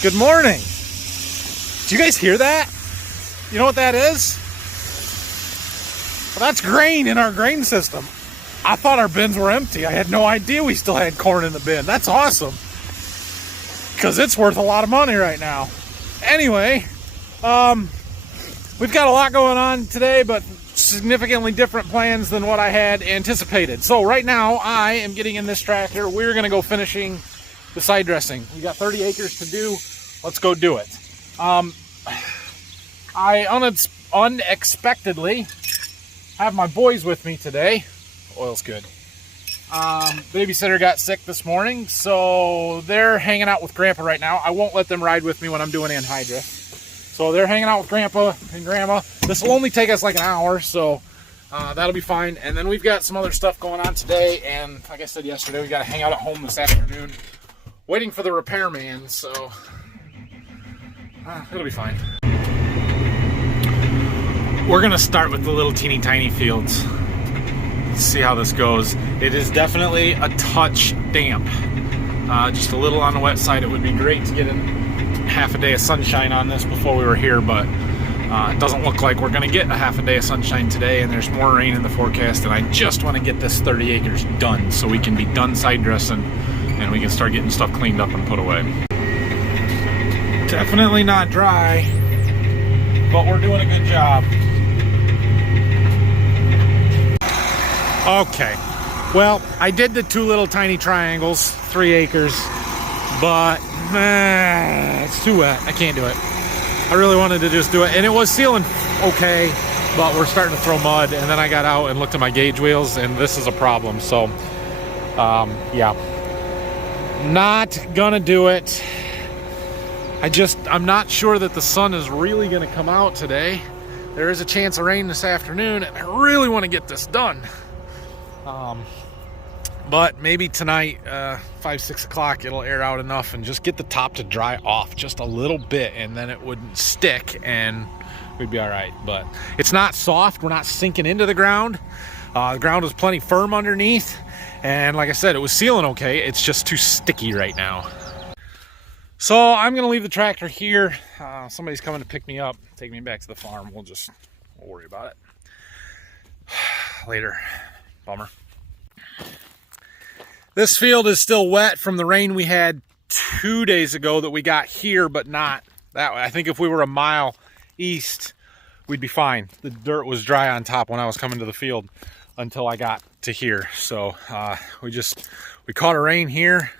Good morning. Do you guys hear that? You know what that is? Well, that's grain in our grain system. I thought our bins were empty. I had no idea we still had corn in the bin. That's awesome. Because it's worth a lot of money right now. Anyway, we've got a lot going on today, but significantly different plans than what I had anticipated. So right now, I am getting in this tractor. We're going to go finishing the side dressing. We got 30 acres to do. Let's go do it. I unexpectedly have my boys with me today. Oil's good. Babysitter got sick this morning, so they're hanging out with Grandpa right now. I won't let them ride with me when I'm doing anhydrous. So they're hanging out with Grandpa and Grandma. This will only take us like an hour, so that'll be fine. And then we've got some other stuff going on today, and like I said yesterday, we got to hang out at home this afternoon waiting for the repairman, so it'll be fine. We're gonna start with the little teeny tiny fields. Let's see how this goes. It is definitely a touch damp. Just a little on the wet side. It would be great to get in half a day of sunshine on this before we were here, but it doesn't look like we're gonna get a half a day of sunshine today, and there's more rain in the forecast, and I just want to get this 30 acres done so we can be done side dressing and we can start getting stuff cleaned up and put away. Definitely not dry, but we're doing a good job. Okay, well, I did the two little tiny triangles, 3 acres, but it's too wet. I can't do it. I really wanted to just do it, and it was sealing okay, but we're starting to throw mud, and then I got out and looked at my gauge wheels, and this is a problem. So, yeah, not gonna do it. I'm not sure that the sun is really gonna come out today. There is a chance of rain this afternoon, and I really want to get this done. But maybe tonight, 5, 6 o'clock, it'll air out enough and just get the top to dry off just a little bit, and then it wouldn't stick and we'd be all right. But it's not soft. We're not sinking into the ground. The ground was plenty firm underneath, and like I said, it was sealing okay. It's just too sticky right now. So I'm gonna leave the tractor here. Somebody's coming to pick me up, take me back to the farm. We'll worry about it later. Bummer. This field is still wet from the rain we had 2 days ago that we got here, but not that way. I think if we were a mile east, we'd be fine. The dirt was dry on top when I was coming to the field until I got to here. So we caught a rain here.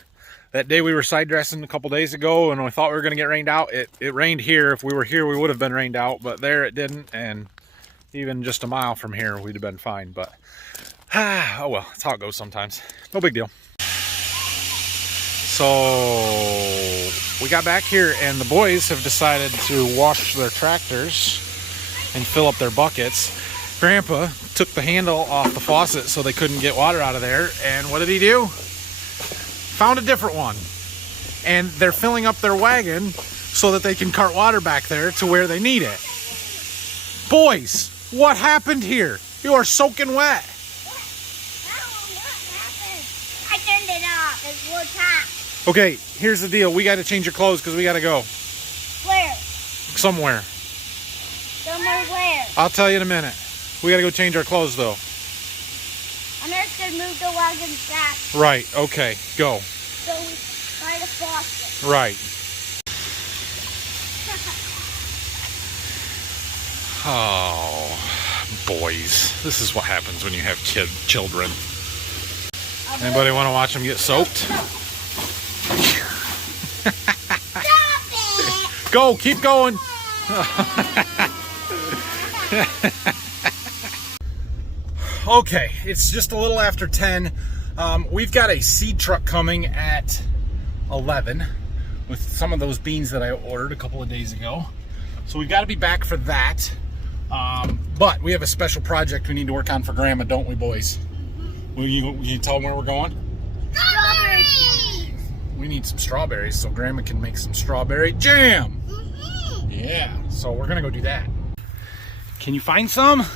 That day we were side dressing a couple days ago, and we thought we were going to get rained out. It rained here. If we were here, we would have been rained out, but there it didn't. And even just a mile from here, we'd have been fine. But oh well, that's how it goes sometimes. No big deal. So we got back here, and the boys have decided to wash their tractors and fill up their buckets. Grandpa took the handle off the faucet so they couldn't get water out of there, and what did he do? Found a different one. And they're filling up their wagon so that they can cart water back there to where they need it. Boys, what happened here? You are soaking wet. I turned it off. It's real hot. Okay, here's the deal. We got to change your clothes because we got to go. Where? Somewhere. Somewhere where? I'll tell you in a minute. We got to go change our clothes, though. I'm just going to move the wagon back. Right, okay, go. So we try to faucet. Right. Oh, boys. This is what happens when you have children. Anybody want to watch them get soaked? Stop it! Go, keep going. Okay, it's just a little after 10. We've got a seed truck coming at 11 with some of those beans that I ordered a couple of days ago. So we've got to be back for that. But we have a special project we need to work on for Grandma, don't we, boys? Will you tell them where we're going? Strawberries! We need some strawberries so Grandma can make some strawberry jam. Yeah, so we're gonna go do that. Can you find some?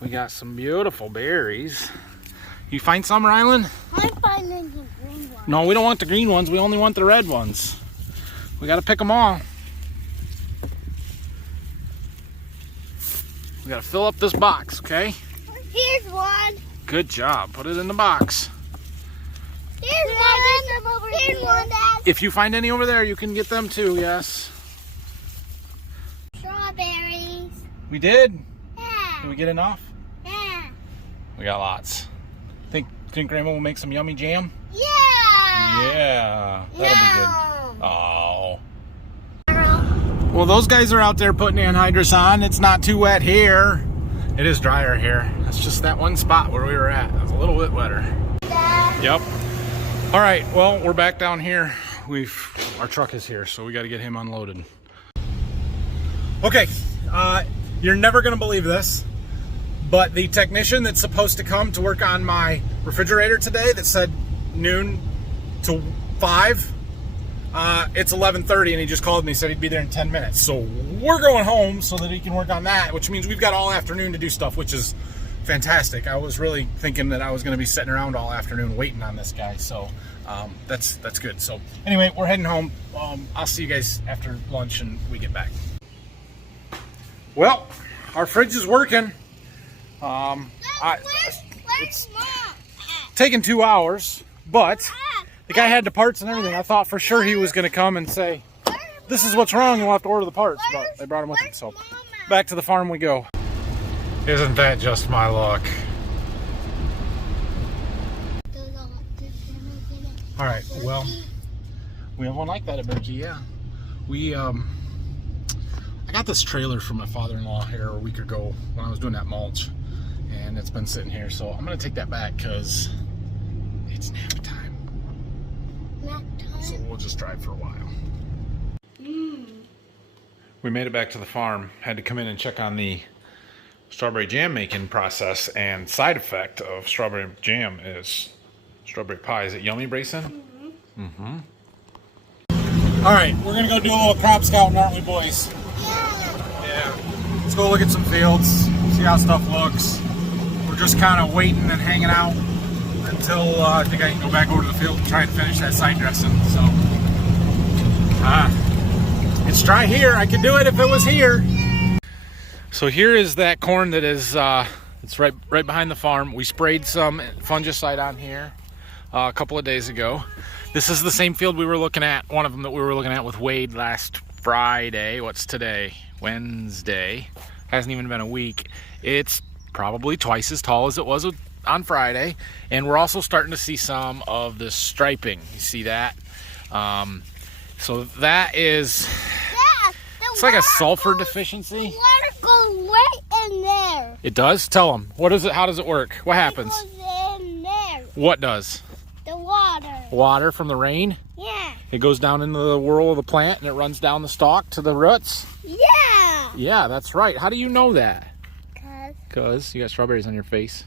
We got some beautiful berries. You find some, Rylan? I'm finding the green ones. No, we don't want the green ones. We only want the red ones. We got to pick them all. We got to fill up this box, okay? Here's one. Good job. Put it in the box. Here's one, Dad. If you find any over there, you can get them too, yes. Strawberries. We did? Yeah. Did we get enough? Yeah. We got lots. Think Grandma will make some yummy jam? Yeah. Yeah. That'll be good. No. Oh. Well, those guys are out there putting anhydrous on. It's not too wet here. It is drier here. That's just that one spot where we were at. It's a little bit wetter. Dad. Yep. All right, well, we're back down here. Our truck is here, so we got to get him unloaded. Okay, you're never gonna believe this, but the technician that's supposed to come to work on my refrigerator today that said noon to 5, it's 11:30 and he just called me, said he'd be there in 10 minutes. So we're going home so that he can work on that, which means we've got all afternoon to do stuff, which is fantastic. I was really thinking that I was going to be sitting around all afternoon waiting on this guy, so that's good. So anyway, we're heading home. I'll see you guys after lunch and we get back. Well, our fridge is working. It's taken 2 hours, but the guy had the parts and everything. I thought for sure he was going to come and say, this is what's wrong, and we'll have to order the parts, but they brought him with them. So back to the farm we go. Isn't that just my luck? All right, well, we have one like that at Berkey, yeah. I got this trailer from my father-in-law here a week ago when I was doing that mulch, and it's been sitting here, so I'm gonna take that back because it's nap time. Nap time. So we'll just drive for a while. We made it back to the farm, had to come in and check on the strawberry jam making process, and side effect of strawberry jam is strawberry pie. Is it yummy, Brayson? Mm-hmm. All right, we're gonna go do a little crop scouting, aren't we, boys? Yeah. Let's go look at some fields, see how stuff looks. We're just kind of waiting and hanging out until I think I can go back over to the field and try and finish that side dressing. So, it's dry here. I could do it if it was here. So here is that corn that is, it's right behind the farm. We sprayed some fungicide on here a couple of days ago. This is the same field we were looking at, one of them that we were looking at with Wade last Friday. What's today? Wednesday. Hasn't even been a week. It's probably twice as tall as it was on Friday. And we're also starting to see some of the striping. You see that? So that is, it's like a sulfur deficiency. The water goes right in there. It does? Tell them. What is it? How does it work? What happens? It goes in there. What does? The water. Water from the rain? Yeah. It goes down into the whorl of the plant and it runs down the stalk to the roots? Yeah. Yeah, that's right. How do you know that? Cause You got strawberries on your face.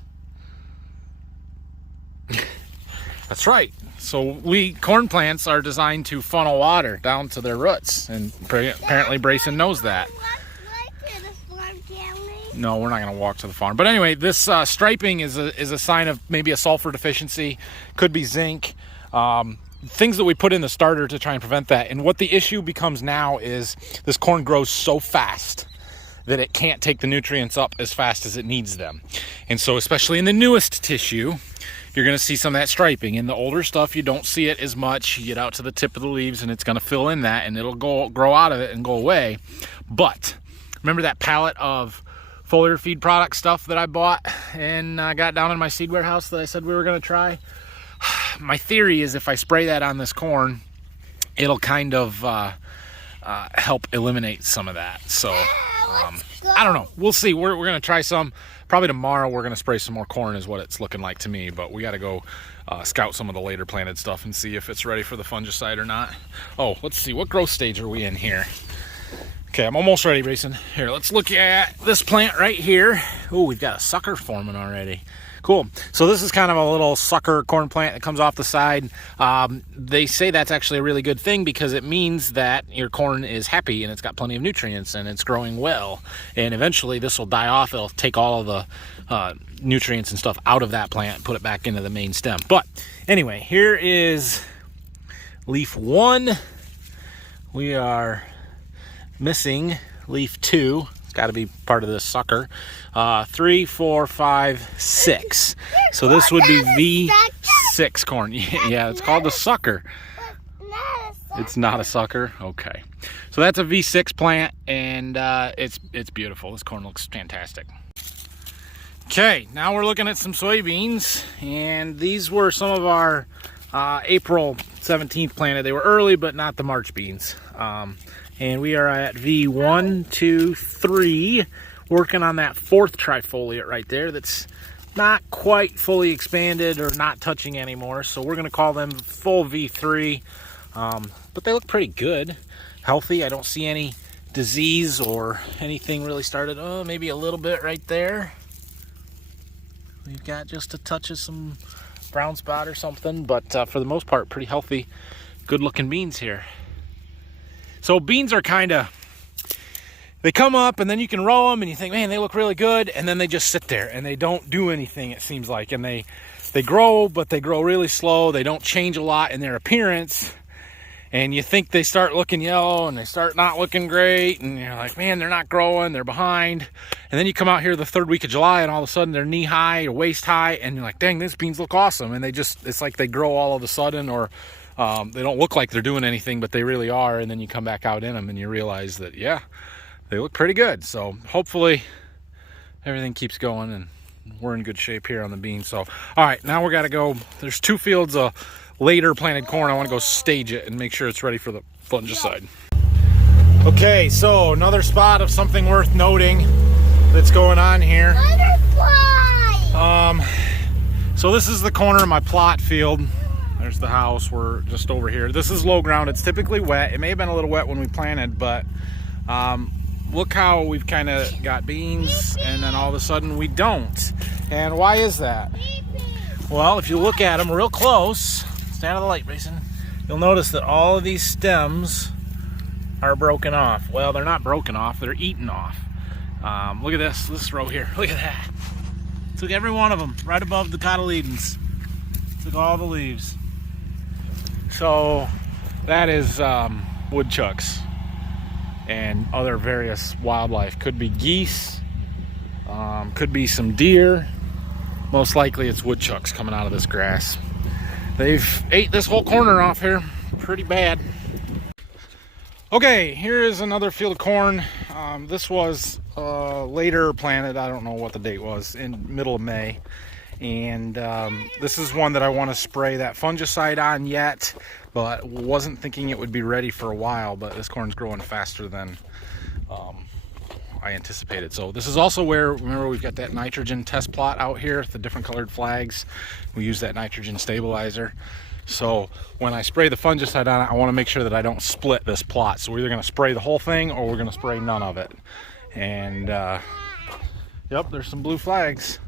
That's right. So corn plants are designed to funnel water down to their roots, and apparently Brayson knows that. No, we're not going to walk to the farm. But anyway, this striping is a sign of maybe a sulfur deficiency. Could be zinc. Things that we put in the starter to try and prevent that. And what the issue becomes now is this corn grows so fast that it can't take the nutrients up as fast as it needs them. And so especially in the newest tissue, you're going to see some of that striping. In the older stuff, you don't see it as much. You get out to the tip of the leaves and it's going to fill in that and it'll grow out of it and go away. But remember that pallet of foliar feed product stuff that I bought and got down in my seed warehouse that I said we were going to try? My theory is if I spray that on this corn, it'll kind of help eliminate some of that. So I don't know. We'll see. We're going to try some. Probably tomorrow we're going to spray some more corn is what it's looking like to me. But we got to go scout some of the later planted stuff and see if it's ready for the fungicide or not. Oh, let's see. What growth stage are we in here? Okay, I'm almost ready, Grayson. Here, let's look at this plant right here. Oh, we've got a sucker forming already. Cool. So this is kind of a little sucker corn plant that comes off the side. They say that's actually a really good thing because it means that your corn is happy and it's got plenty of nutrients and it's growing well. And eventually this will die off. It'll take all of the nutrients and stuff out of that plant and put it back into the main stem. But anyway, here is leaf 1. we are missing leaf 2. It's got to be part of this sucker. 3, 4, 5, 6. So this would be V6 corn. Yeah, it's called the sucker. It's not a sucker? Okay. So that's a V6 plant, and it's beautiful. This corn looks fantastic. Okay, now we're looking at some soybeans, and these were some of our April 17th planted. They were early, but not the March beans. And we are at V1, 2, 3, working on that 4th trifoliate right there that's not quite fully expanded or not touching anymore. So we're going to call them full V3. But they look pretty good, healthy. I don't see any disease or anything really started. Oh, maybe a little bit right there. We've got just a touch of some brown spot or something, but for the most part, pretty healthy, good looking beans here. So beans are kind of, they come up and then you can row them and you think, man, they look really good. And then they just sit there and they don't do anything, it seems like. And they grow, but they grow really slow. They don't change a lot in their appearance. And you think they start looking yellow and they start not looking great. And you're like, man, they're not growing, they're behind. And then you come out here the 3rd week of July and all of a sudden they're knee high or waist high. And you're like, dang, these beans look awesome. And they just, it's like they grow all of a sudden, or they don't look like they're doing anything, but they really are. And then you come back out in them and you realize that, yeah, they look pretty good. So hopefully everything keeps going and we're in good shape here on the beans. So, all right, now we got to go. There's 2 fields of later planted corn. I want to go stage it and make sure it's ready for the fungicide. Okay, so another spot of something worth noting that's going on here. So this is the corner of my plot field. There's the house. We're just over here. This is low ground. It's typically wet. It may have been a little wet when we planted, but look how we've kind of got beans and then all of a sudden we don't. And why is that? Well, if you look at them real close, stand on the light, Mason, you'll notice that all of these stems are broken off. Well, they're not broken off, they're eaten off. Look at this row here. Look at that. Took every one of them right above the cotyledons. Took all the leaves. So that is woodchucks and other various wildlife. Could be geese, could be some deer. Most likely it's woodchucks coming out of this grass. They've ate this whole corner off here pretty bad. Okay, here is another field of corn. This was later planted. I don't know what the date was, in middle of May. And this is one that I want to spray that fungicide on yet, but wasn't thinking it would be ready for a while. But this corn's growing faster than I anticipated. So this is also where, remember, we've got that nitrogen test plot out here, the different colored flags. We use that nitrogen stabilizer. So when I spray the fungicide on it, I want to make sure that I don't split this plot. So we're either going to spray the whole thing or we're going to spray none of it. And yep, there's some blue flags.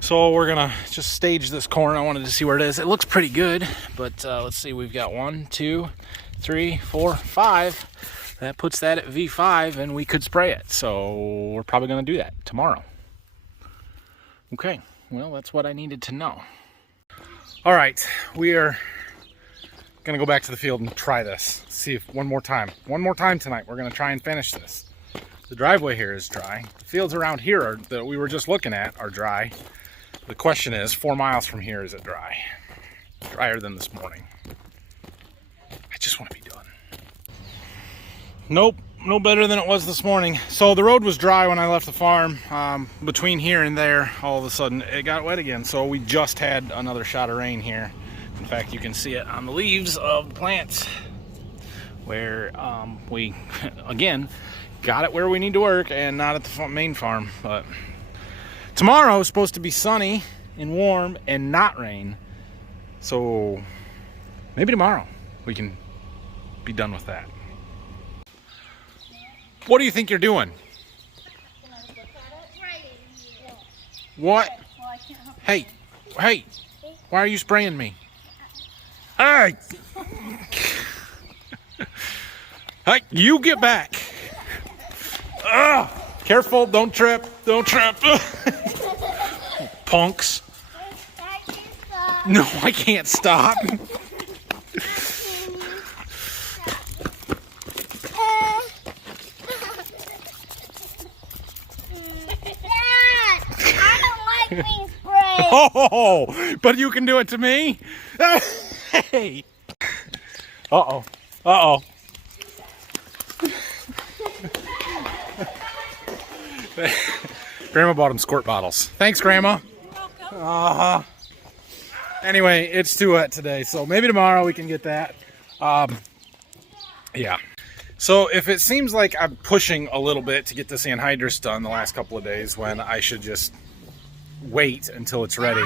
So we're gonna just stage this corn. I wanted to see where it is. It looks pretty good, but let's see. We've got 1, 2, 3, 4, 5. That puts that at V5, and we could spray it. So we're probably gonna do that tomorrow. Okay, well, that's what I needed to know. All right, we are gonna go back to the field and try this. See if one more time tonight. We're gonna try and finish this. The driveway here is dry. The fields around here that we were just looking at are dry. The question is, 4 miles from here, is it dry? Drier than this morning. I just want to be done. Nope, no better than it was this morning. So the road was dry when I left the farm. Between here and there, all of a sudden, it got wet again. So we just had another shot of rain here. In fact, you can see it on the leaves of the plants where we, again, got it where we need to work and not at the main farm. But tomorrow is supposed to be sunny and warm and not rain. So maybe tomorrow we can be done with that. What do you think you're doing? What? Hey, why are you spraying me? Hey! Hey, you get back. Ugh. Careful, don't trip. Punks. No, I can't stop. Please spray. Oh, but you can do it to me? Hey. Uh-oh. Uh-oh. Grandma bought him squirt bottles. Thanks, Grandma. You're welcome. Anyway, it's too wet today, so maybe tomorrow we can get that. Yeah. So if it seems like I'm pushing a little bit to get this anhydrous done the last couple of days when I should just wait until it's ready,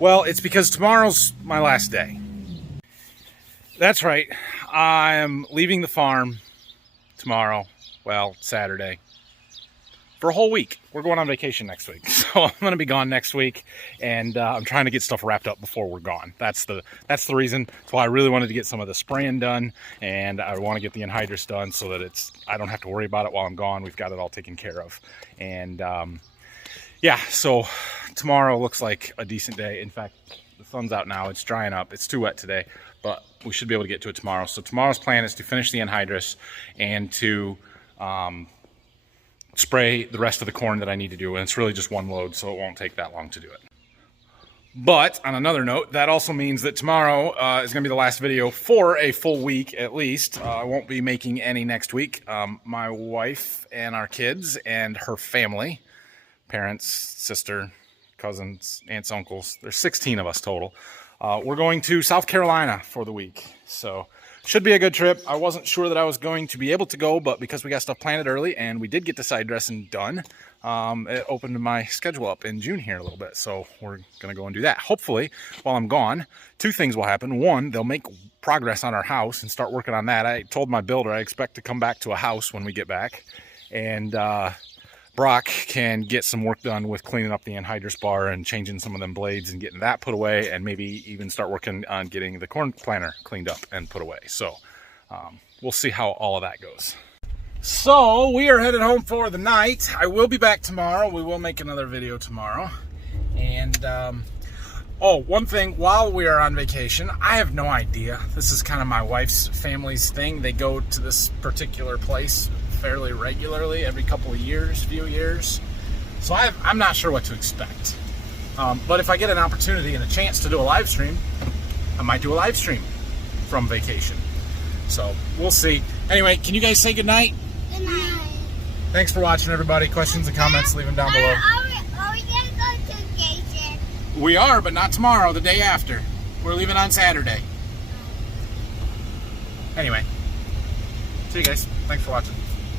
well, it's because tomorrow's my last day. That's right. I am leaving the farm tomorrow, well, Saturday, for a whole week. We're going on vacation next week, so I'm going to be gone next week, and I'm trying to get stuff wrapped up before we're gone. That's the reason. That's why I really wanted to get some of the spraying done, and I want to get the anhydrous done so that I don't have to worry about it while I'm gone. We've got it all taken care of, and yeah. So tomorrow looks like a decent day. In fact, the sun's out now. It's drying up. It's too wet today, but we should be able to get to it tomorrow. So tomorrow's plan is to finish the anhydrous and to spray the rest of the corn that I need to do, and it's really just one load, so it won't take that long to do it. But on another note, that also means that tomorrow is going to be the last video for a full week at least. I won't be making any next week. My wife and our kids and her family, parents, sister, cousins, aunts, uncles, there's 16 of us total. We're going to South Carolina for the week, so should be a good trip. I wasn't sure that I was going to be able to go, but because we got stuff planted early and we did get the side dressing done, it opened my schedule up in June here a little bit. So we're going to go and do that. Hopefully, while I'm gone, two things will happen. One, they'll make progress on our house and start working on that. I told my builder I expect to come back to a house when we get back. And Brock can get some work done with cleaning up the anhydrous bar and changing some of them blades and getting that put away, and maybe even start working on getting the corn planter cleaned up and put away. So we'll see how all of that goes. So we are headed home for the night. I will be back tomorrow. We will make another video tomorrow. And oh, one thing, while we are on vacation, I have no idea. This is kind of my wife's family's thing. They go to this particular place fairly regularly, every couple of years, few years. So I'm not sure what to expect. But if I get an opportunity and a chance to do a live stream, I might do a live stream from vacation. So we'll see. Anyway, can you guys say goodnight? Good night. Thanks for watching, everybody. Questions and comments, leave them down below. Are we going to go to vacation? We are, but not tomorrow, the day after. We're leaving on Saturday. Anyway, see you guys. Thanks for watching.